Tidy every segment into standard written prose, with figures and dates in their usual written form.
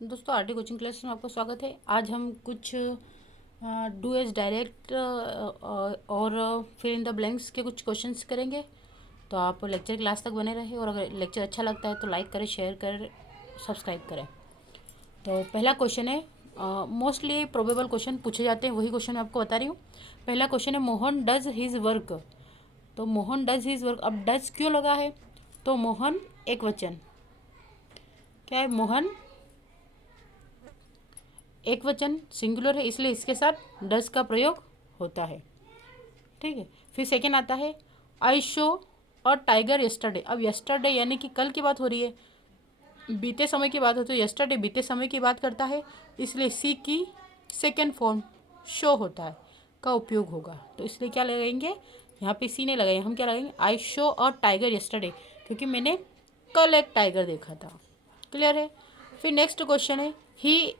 दोस्तों RT coaching class में आपका स्वागत है। आज हम कुछ डू एज डायरेक्ट और फिर इन द ब्लैंक्स के कुछ क्वेश्चंस करेंगे। तो आप लेक्चर क्लास तक बने रहे और अगर लेक्चर अच्छा लगता है तो लाइक करें, शेयर करें, सब्सक्राइब करें। तो पहला क्वेश्चन है, मोस्टली प्रोबेबल क्वेश्चन पूछे जाते हैं, वही क्वेश्चन मैं आपको बता रही हूँ। पहला क्वेश्चन है, मोहन डज हिज वर्क। तो मोहन डज हिज वर्क, अब डज क्यों लगा है? तो मोहन एक वचन, क्या है? मोहन एक वचन सिंगुलर है, इसलिए इसके साथ डज का प्रयोग होता है। ठीक है। फिर सेकेंड आता है, आई शो और टाइगर यस्टरडे। अब यस्टरडे यानी कि कल की बात हो रही है, बीते समय की बात होती है। यस्टरडे बीते समय की बात करता है, इसलिए सी की सेकेंड फॉर्म शो होता है का उपयोग होगा। तो इसलिए क्या लगाएंगे? यहाँ पे सी नहीं लगाएंगे, हम क्या लगाएंगे? आई शो और टाइगर यस्टरडे, क्योंकि मैंने कल एक टाइगर देखा था। क्लियर है। फिर नेक्स्ट क्वेश्चन है, he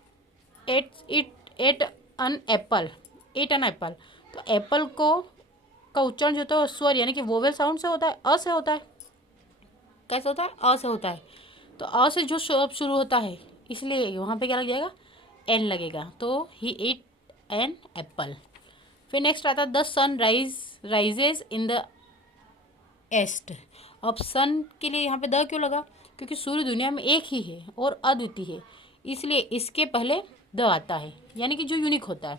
ate an apple. Ate an apple. तो एप्पल को का उच्चारण जो होता है स्वर यानी कि वोवेल साउंड से होता है, अ से होता है। कैसे होता है? अ से होता है। तो अ से जो शब्द शुरू होता है, इसलिए वहाँ पे क्या लग जाएगा? एन लगेगा। तो ही एट एन एप्पल। फिर नेक्स्ट आता है, the sun rises in the east. अब सन के लिए यहाँ पे द क्यों लगा? क्योंकि सूर्य दुनिया में एक ही है और अद्वितीय है, इसलिए इसके पहले द आता है, यानी कि जो यूनिक होता है।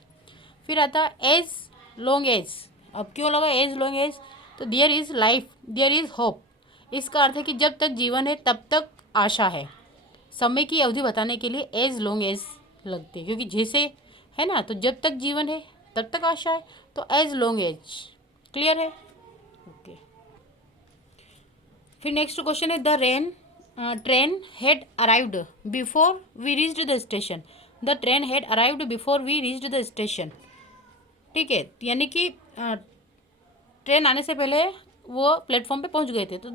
फिर आता है एज लॉन्ग एज। अब क्यों लगा एज लॉन्ग एज? तो there is life, there is hope. इसका अर्थ है कि जब तक जीवन है तब तक आशा है। समय की अवधि बताने के लिए एज लॉन्ग एज लगते हैं, क्योंकि जैसे है ना, तो जब तक जीवन है तब तक आशा है, तो एज लॉन्ग एज। क्लियर है? ओके। फिर नेक्स्ट क्वेश्चन है, the train had arrived before we reached the station. The train had arrived before we reached the station. ठीक है, यानी कि ट्रेन आने से पहले वो प्लेटफॉर्म पे पहुंच गए थे। तो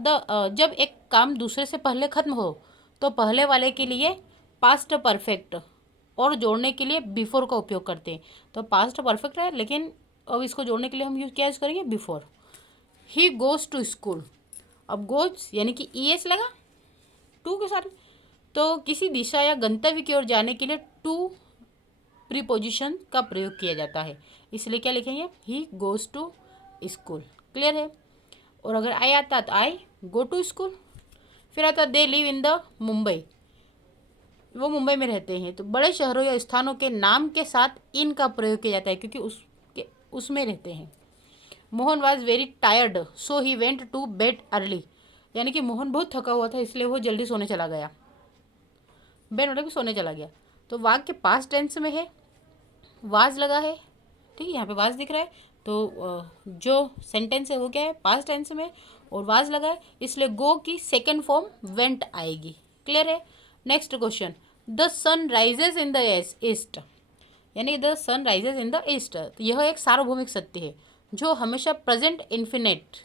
जब एक काम दूसरे से पहले खत्म हो तो पहले वाले के लिए पास्ट परफेक्ट और जोड़ने के लिए बिफोर का उपयोग करते हैं। तो पास्ट परफेक्ट है, लेकिन अब इसको जोड़ने के लिए हम क्या यूज़ करेंगे? Before. He goes to school. अब गोज यानी कि ई एस लगा टू के साथ, तो किसी दिशा या गंतव्य की ओर जाने के लिए टू प्रीपोजिशन का प्रयोग किया जाता है, इसलिए क्या लिखेंगे? He goes to school. Clear है। और अगर आई आता तो आई गो टू स्कूल। फिर आता they live in the Mumbai. वो मुंबई में रहते हैं। तो बड़े शहरों या स्थानों के नाम के साथ इन का प्रयोग किया जाता है, क्योंकि उसमें रहते हैं। Mohan was very tired so he went to bed early. यानी कि मोहन बहुत थका हुआ था, इसलिए वो जल्दी सोने चला गया। बेड मतलब कि सोने चला गया। तो वाक्य पास्ट टेंस में है, वाज लगा है। ठीक है, यहाँ पे वाज दिख रहा है, तो जो सेंटेंस है वो क्या है? पास्ट टेंस में, और वाज लगा है, इसलिए गो की सेकेंड फॉर्म वेंट आएगी। क्लियर है। Next question, the sun rises in the east. यानी the sun rises in the east, तो यह एक सार्वभौमिक सत्य है जो हमेशा प्रेजेंट इन्फिनेट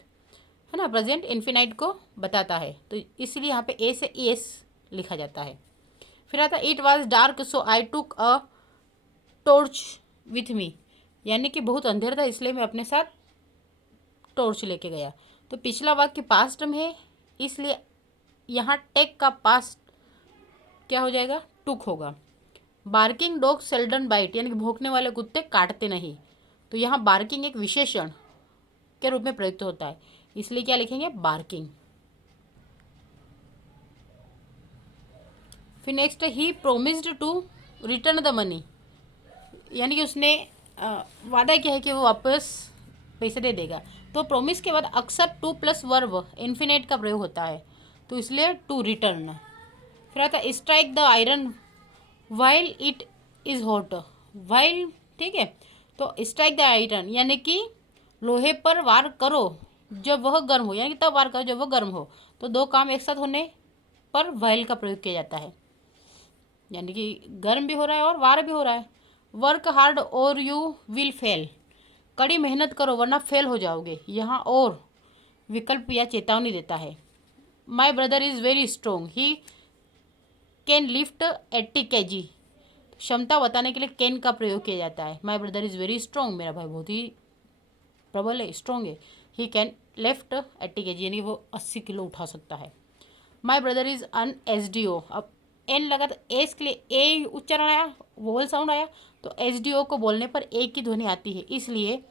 है ना, प्रेजेंट इन्फिनाइट को बताता है। तो इसलिए यहाँ पे ए से एस लिखा जाता है। फिर आता it was dark so I took a torch with me. यानी कि बहुत अंधेर था, इसलिए मैं अपने साथ टॉर्च लेके गया। तो पिछला वाक्य पास्ट में है, इसलिए यहाँ टेक का पास्ट क्या हो जाएगा? टुक होगा। बार्किंग डॉग सेल्डन बाइट, यानी कि भौंकने वाले कुत्ते काटते नहीं। तो यहाँ बार्किंग एक विशेषण के रूप में प्रयुक्त होता है, इसलिए क्या लिखेंगे? बार्किंग। फिर next, he promised to return the money. यानी कि उसने वादा किया है कि वो वापस पैसे दे देगा। तो प्रोमिस के बाद अक्सर टू प्लस वर्ब इन्फिनेट का प्रयोग होता है, तो इसलिए टू रिटर्न। फिर आता है strike the iron while it is hot. While, ठीक है, तो स्ट्राइक द आयरन यानी कि लोहे पर वार करो जब वह गर्म हो, यानी कि तब वार करो जब वह गर्म हो। तो दो काम एक साथ होने पर वाइल का प्रयोग किया जाता है, यानी कि गर्म भी हो रहा है और वार भी हो रहा है। वर्क हार्ड और यू विल फेल। कड़ी मेहनत करो वरना फेल हो जाओगे। यहाँ और विकल्प या चेतावनी देता है। My brother is very strong he can lift 80 kg। क्षमता बताने के लिए कैन का प्रयोग किया जाता है। My brother is very strong, मेरा भाई बहुत ही प्रबल है, स्ट्रोंग है। ही कैन लिफ्ट 80 kg, यानी कि वो 80 किलो उठा सकता है। My brother is an S D O. अब एन लगा तो एस के लिए ए उच्चारण आया, वोवल साउंड आया, तो एच डी ओ को बोलने पर ए की ध्वनि आती है, इसलिए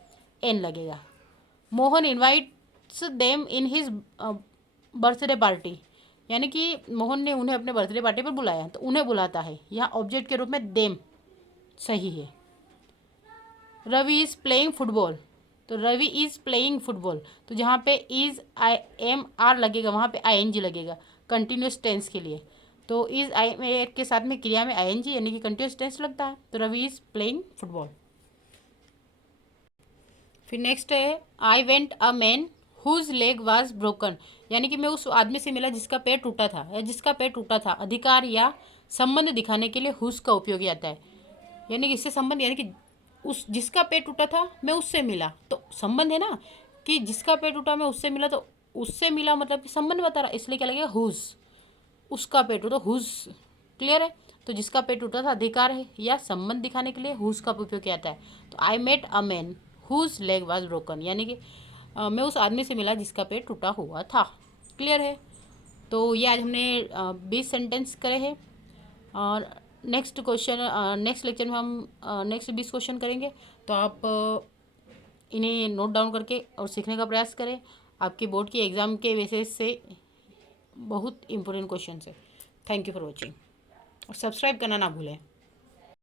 एन लगेगा। Mohan invites them in his birthday party, यानी कि मोहन ने उन्हें अपने बर्थडे पार्टी पर बुलाया, तो उन्हें बुलाता है, यहाँ ऑब्जेक्ट के रूप में देम सही है। रवि इज़ प्लेइंग फुटबॉल, तो रवि इज़ प्लेइंग फुटबॉल, तो जहाँ पे इज़ आई एम आर लगेगा वहाँ पे आई एन जी लगेगा कंटिन्यूस टेंस के लिए। तो इज़ आई के साथ में क्रिया में आई एन जी यानी कि कंटिन्यूस टेंस लगता है, तो रवि इज़ प्लेइंग फुटबॉल। फिर नेक्स्ट है I went a man whose leg was broken, यानी कि मैं उस आदमी से मिला जिसका पैर टूटा था या जिसका पैर टूटा था। अधिकार या संबंध दिखाने के लिए हुज का उपयोग आता है, यानी कि इससे संबंध, यानी कि उस जिसका पैर टूटा था मैं उससे मिला, तो संबंध है ना कि जिसका पैर टूटा मैं उससे मिला, तो उससे मिला मतलब कि संबंध बता रहा, इसलिए क्या लगेगा हुज, उसका पेट टूटा हुज। क्लियर है, तो जिसका पेट टूटा था अधिकार है या संबंध दिखाने के लिए हुज का उपयोग किया जाता है। तो I met a man whose leg was broken, यानी कि मैं उस आदमी से मिला जिसका पेट टूटा हुआ था। क्लियर है, तो ये आज हमने 20 सेंटेंस करे हैं, और नेक्स्ट क्वेश्चन नेक्स्ट लेक्चर में हम नेक्स्ट 20 क्वेश्चन करेंगे। तो आप इन्हें नोट डाउन करके और सीखने का प्रयास करें, आपके बोर्ड की एग्ज़ाम के बेसिस से बहुत इंपॉर्टेंट क्वेश्चन है। थैंक यू फॉर वॉचिंग, और सब्सक्राइब करना ना भूलें।